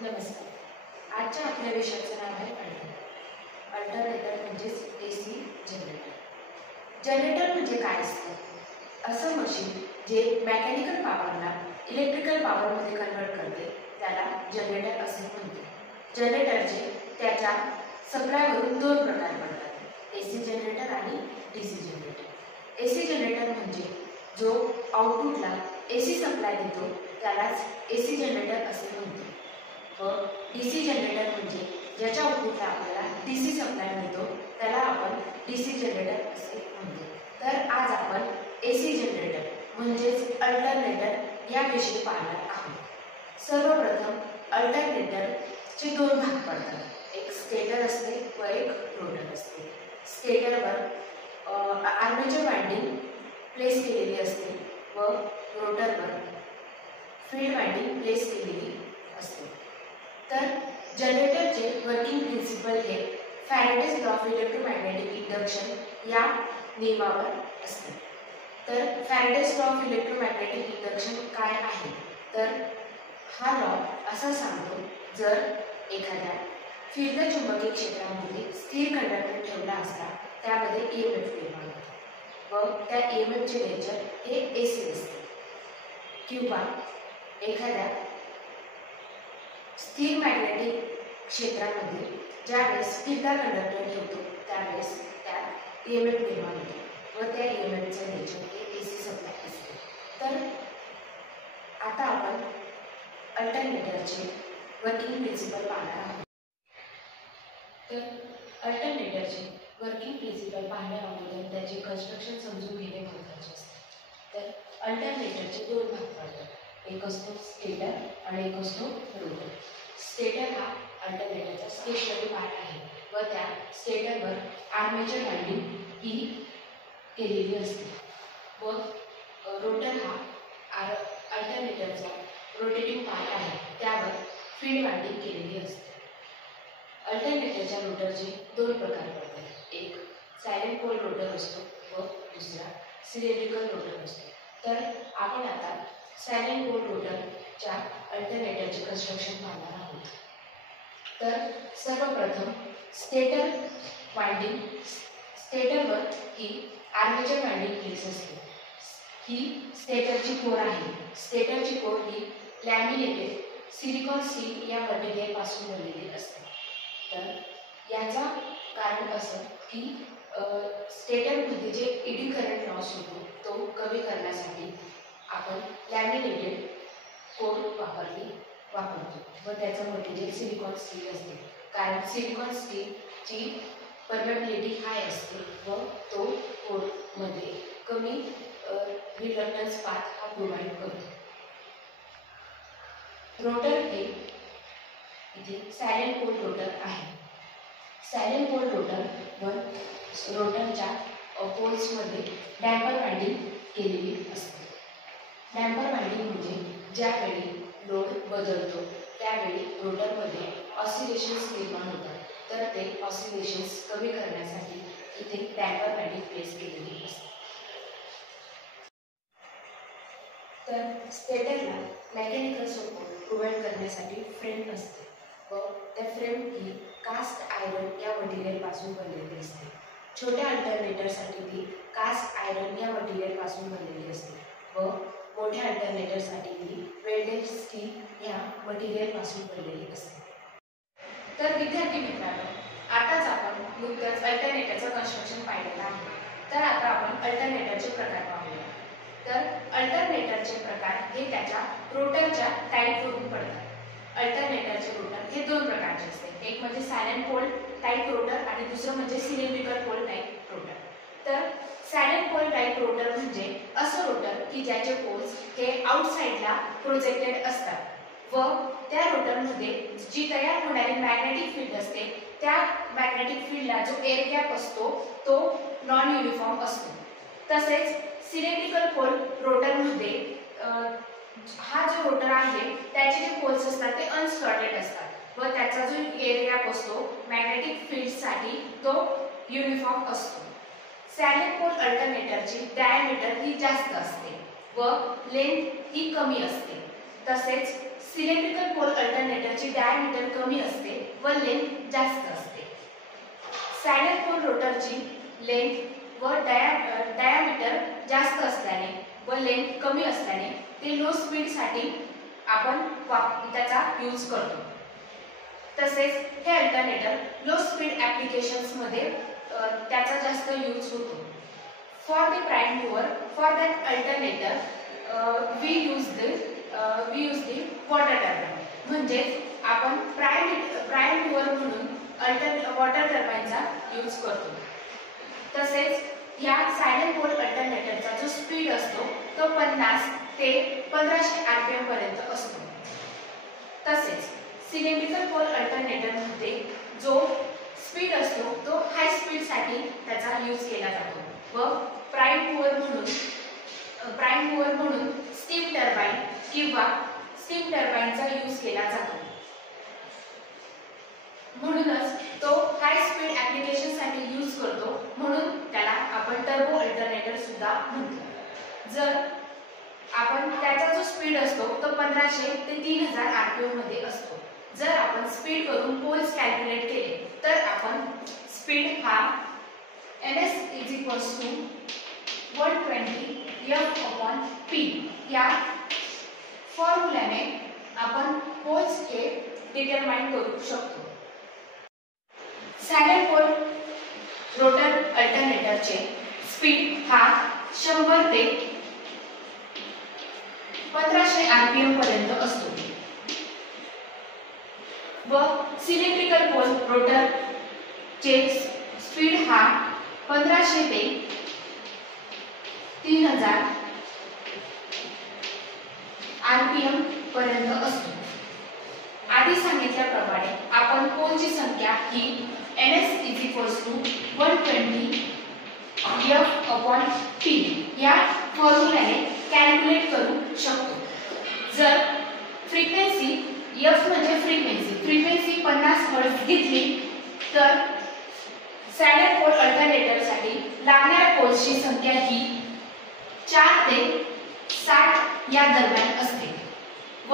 नमस्कार. आजच्या आपल्या विषयाचं नाव आहे अल्टरनेटर. अल्टरनेटर म्हणजेच एसी जनरेटर. जनरेटर म्हणजे काय असतं? असं मशीन जे मेकॅनिकल पॉवरला इलेक्ट्रिकल पॉवरमध्ये कन्वर्ट करते त्याला जनरेटर असे म्हणतात. जनरेटरचे त्याच्या सप्लायवरून दोन प्रकार पडतात, एसी जनरेटर आणि डीसी जनरेटर. एसी जनरेटर म्हणजे जो आउटपुटला एसी सप्लाय देतो त्यालाच एसी जनरेटर असे म्हणतो. व डीसी जनरेटर म्हणजे ज्याच्या आउटपुटला आपल्याला डीसी सप्लाय मिळतो त्याला आपण डीसी जनरेटर असे म्हणतो. तर आज आपण एसी जनरेटर म्हणजेच अल्टरनेटर याविषयी पाहणार आहोत. सर्वप्रथम अल्टरनेटरचे दोन भाग पडतात, एक स्टेटर असते व एक रोटर असते. स्टेटरवर आर्मेचर वाइंडिंग प्लेस केलेली असते व रोटरवर फील्ड वाइंडिंग प्लेस केलेली असते. तर जनरेटरचे वर्किंग प्रिन्सिपल हे Faraday's law of electromagnetic induction या नियमावर असते. तर Faraday's law of electromagnetic induction काय आहे? तर हा लॉ असा सांगतो, जर एखाद्या फिरत्या चुंबकीय क्षेत्रामध्ये स्थिर कंडक्टर ठेवला असता त्यामध्ये ईएमएफ निर्माण होतो व त्या ईएमएफचे नेचर हे एसी असते. किंवा एखाद्या स्थिर मॅग्नेटिक क्षेत्रामध्ये ज्यावेळेस स्थिरता कंडक्टर ठेवतो त्यावेळेस त्यात ईएमएफ निर्माण होतो व त्या ईएमएफचे नेचर हे एसी सप्लाय असते. तर आता आपण अल्टरनेटरचे वर्किंग प्रिन्सिपल पाहणार आहोत. तर अल्टरनेटरचे वर्किंग प्रिन्सिपल पाहण्या अगोदर त्याचे कन्स्ट्रक्शन समजून घेणे महत्त्वाचे असते. तर अल्टरनेटरचे दोन भाग पडतात, एक असतो स्टेटर आणि एक असतो रोटर. स्टेटर हा अल्टरनेटरचा स्टेशनरी पार्ट आहे व त्या स्टेटरवर आर्मेचर वाइंडिंग ही केलेली असते व रोटर हा अल्टरनेटरचा रोटेटिंग पार्ट आहे, त्यावर फील्ड वाइंडिंग केलेली असते. अल्टरनेटरच्या रोटरचे दोन प्रकार पडतात, एक सायलेंट पोल रोटर असतो व दुसरा सिलेंड्रिकल रोटर असतो. तर आपण आता सायलेंट पोल रोटरच्या अल्टरनेटरचे कन्स्ट्रक्शन पाहणार आहोत. तर सर्वप्रथम स्टेटर वाइंडिंग, स्टेटरवर ही आर्मेचर वाइंडिंग प्लेस असते. ही स्टेटरची कोर आहे. स्टेटरची कोर ही लॅमिनेटेड सिलिकॉन स्टील या मटेरियलपासून बनलेली असते. तर याचा कारण असं की स्टेटरमध्ये जे एडी करंट लॉस होतो तो कमी करण्यासाठी आपण लॅमिनेटेड कोर वापरतो व त्याचं मटेरियल सिलिकॉन स्टील असते. कारण सिलिकॉन स्टीलची परमेबिलिटी हाय असते व तो कोरमध्ये कमी रिलक्टन्स पाथ हा प्रोव्हाइड करतो. रोटर हे इथे सायलेंट पोल रोटर आहे. सायलेंट पोल रोटरवर रोटरच्या पोल्समध्ये डॅम्पर वाइंडिंग केलेली असते. डॅम्पर वाइंडिंग म्हणजे ज्यावेळी लोड बदलतो त्यावेळी रोटरमध्ये ऑसिलेशन्स निर्माण होतात, तर ते ऑसिलेशन्स कमी करण्यासाठी इथे डॅम्पर वाइंडिंग प्लेस केलेली असते. तर स्टेटरला मेकॅनिकल सपोर्ट प्रोव्हाइड करण्यासाठी फ्रेम असते व त्या फ्रेम ही कास्ट आयरन या मटेरियलपासून बनलेली असते. छोट्या अल्टरनेटरसाठी ती कास्ट आयरन या मटेरियलपासून बनलेली असते व मोठ्या अल्टरनेटरसाठी ती वेल्डेड स्टील या मटेरियलपासून बनलेली असते. तर विद्यार्थी मित्रांनो, आताच आपण नुकतंच अल्टरनेटरचं कन्स्ट्रक्शन पाहिलेलं आहे. तर आता आपण अल्टरनेटरचे प्रकार पाहूया. तर अल्टरनेटरचे प्रकार हे त्याच्या रोटरच्या टाईपवरून पडतात. अल्टरनेटरचे रोटर हे दोन प्रकारचे असते, एक म्हणजे सायलेंट पोल टाईप रोटर आणि दुसरं म्हणजे सिलेंड्रिकल पोल टाईप रोटर. तर सायलेंट पोल टाईप रोटर म्हणजे असं रोटर की ज्याचे पोल्स हे आउटसाइडला प्रोजेक्टेड असतात व त्या रोटरमध्ये जी तयार होणारी मॅग्नेटिक फील्ड असते त्या मॅग्नेटिक फील्डला जो एअर गॅप असतो तो नॉन युनिफॉर्म असतो. तसेच सिलेंड्रिकल पोल रोटरमध्ये हा जो रोटर आहे त्याचे जे पोल्स असतात ते अनस्लॉटेड असतात व त्याचा जो एअर गॅप असतो मॅग्नेटिक फील्डसाठी तो युनिफॉर्म असतो. सायलेंट पोल अल्टरनेटरची डायमीटर ही जास्त असते व लेंथ ही कमी असते. तसेच सिलेंड्रिकल पोल अल्टरनेटरची डायमीटर कमी असते व लेंथ जास्त असते. सॅडल पोल रोटरची लेंथ व डायमीटर जास्त असल्याने व लेंथ कमी असल्याने ते लो स्पीड साठी आपण त्याचा यूज करतो. तसेच हे अल्टरनेटर लो स्पीड ॲप्लिकेशन्स मध्ये त्याचा जास्त यूज होतो. For the prime mover for that alternator we use the water turbine. म्हणजे आपण प्राइम मूवर म्हणून वॉटर टर्बाइनचा यूज करतो. तसेच या सॅडल पोल अल्टरनेटरचा जो स्पीड असतो तो 50 ते 1500 RPM पर्यंत असतो. तसेच सिलेंड्रिकल पोल अल्टरनेटर मध्ये जो स्पीड असतो तो हाय स्पीड साठी त्याचा यूज केला जातो व प्राइम मूवर म्हणून स्टीम टर्बाइन किंवा स्टीम टर्बाइनचा यूज केला जातो. म्हणूनच तो हाय स्पीड ॲप्लिकेशन साठी यूज करतो, म्हणून त्याला आपण टर्बो अल्टरनेटर सुद्धा म्हणतो. जर आपण त्याचा जो स्पीड असतो तो 1500 ते 3000 RPM मध्ये असतो. जर आपण स्पीड करून पोल्स कॅल्क्युलेट केले तर आपण स्पीड हा ns = 120 F/P या फॉर्म्युल्याने आपण पोल्स हे डिटरमाइन करू शकतो. सॅडल पोल रोटर अल्टरनेटरचे स्पीड हा 100 ते 1500 RPM पर्यंत असतो व सिलेंड्रिकल पोल रोटर चे स्पीड हा 1500 ते 3000 RPM पर्यंत असतो. आधी सांगितल्याप्रमाणे आपण पोलची संख्या ही ns = 120 F/P या फॉर्म्युल्याने कॅल्क्युलेट करू शकतो. जर फ्रिक्वेन्सी F म्हणजे फ्रिक्वेन्सी 50 हर्ट्झ घेतली तर सॅडल पोल अल्टरनेटर साठी लागणाऱ्या पोल्सची संख्या ही 4 ते 60 या दरम्यान असते व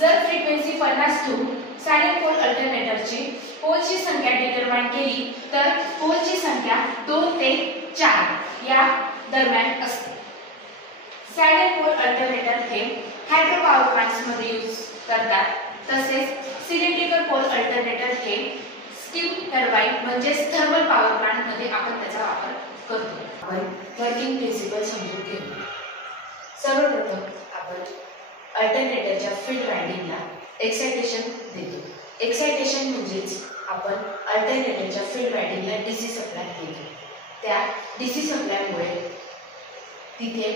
जर फ्रिक्वेन्सी 50 ठेवून सॅडल पोल अल्टरनेटरची पोलची संख्या डिटरमाइन केली तर पोलची संख्या 2 ते 4 या दरम्यान असते. सॅडल पोल अल्टरनेटर हे हायड्रो पॉवर प्लांट्स मध्ये यूज करतात. तसेच सिलेंड्रिकल पोल अल्टरनेटर हे स्टीम टर्बाइन म्हणजे थर्मल पॉवर प्लांट मध्ये आपण त्याचा वापर करतो. आपण वर्किंग प्रिन्सिपल समजून घेऊ. सर्वप्रथम आपण अल्टरनेटरच्या फील्ड वाइंडिंगला एक्साइटेशन देतो. एक्साइटेशन म्हणजेच आपण अल्टरनेटरच्या फील्ड वाइंडिंगला डीसी सप्लाय देतो. त्या डीसी सप्लायमुळे तिथे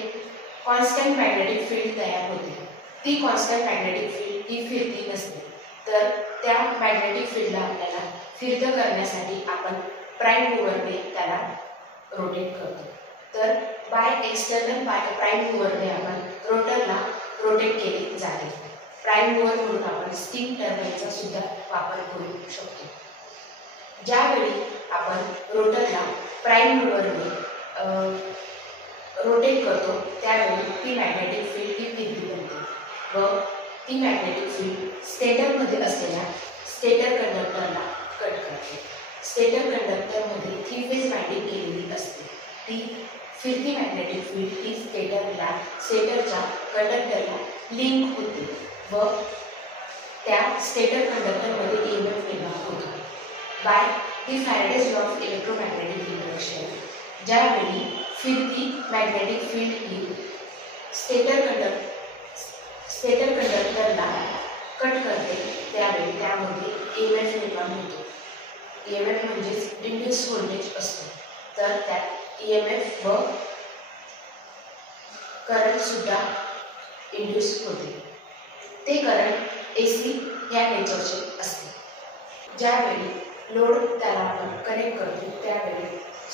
कॉन्स्टंट मॅग्नेटिक फील्ड तयार होते. ती कॉन्स्टंट मॅग्नेटिक फील्ड ही फिरती नसते, तर त्या मॅग्नेटिक फील्डला आपल्याला फिरतं करण्यासाठी आपण प्राइम मूवरने त्याला रोटेट करतो. तर बाय एक्सटर्नल प्राइम मूवरने आपण रोटरला रोटेट केले जाते. प्राइम मूवर म्हणून आपण स्टीम टर्बाइनचा सुद्धा वापर करू शकतो. ज्यावेळी आपण रोटरला प्राइम मूवरने रोटेट करतो त्यावेळी ती मॅग्नेटिक फील्ड ही फिरती बनते व ती मॅग्नेटिक फील्ड स्टेटरमध्ये असलेल्या स्टेटर कंडक्टरला कट करते. स्टेटर कंडक्टरमध्ये 3 फेज वाइंडिंग केलेली असते. ती फिरती मॅग्नेटिक फील्ड ही स्टेटरच्या कंडक्टरला लिंक होते व त्या स्टेटर कंडक्टरमध्ये EMF निर्माण होतो. By the Faraday's law of electromagnetic induction ज्यावेळी फिरती मॅग्नेटिक फील्ड ही स्टेटर कंडक्टरला कट करते त्यावेळी त्यामध्ये EMF निर्माण होतो. EMF म्हणजेच इंड्यूस व्होल्टेज असतो. तर त्यात EMF व करंट सुद्धा इंड्यूस होते. ते करंट AC या नेचरचे असते. ज्यावेळी लोड त्याला आपण कनेक्ट करतो त्यावेळी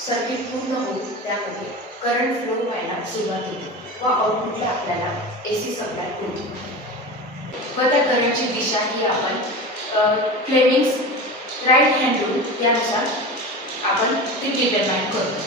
सर्किट पूर्ण होऊन त्यामध्ये करंट फ्लो व्हायला सुरुवात होते व आउटपुटला आपल्याला AC सप्लाय होतो व त्या करंटची दिशा ही आपण फ्लेमिंग्स राईट हँड रूल यानुसार आपण ती डिटरमाइन करतो.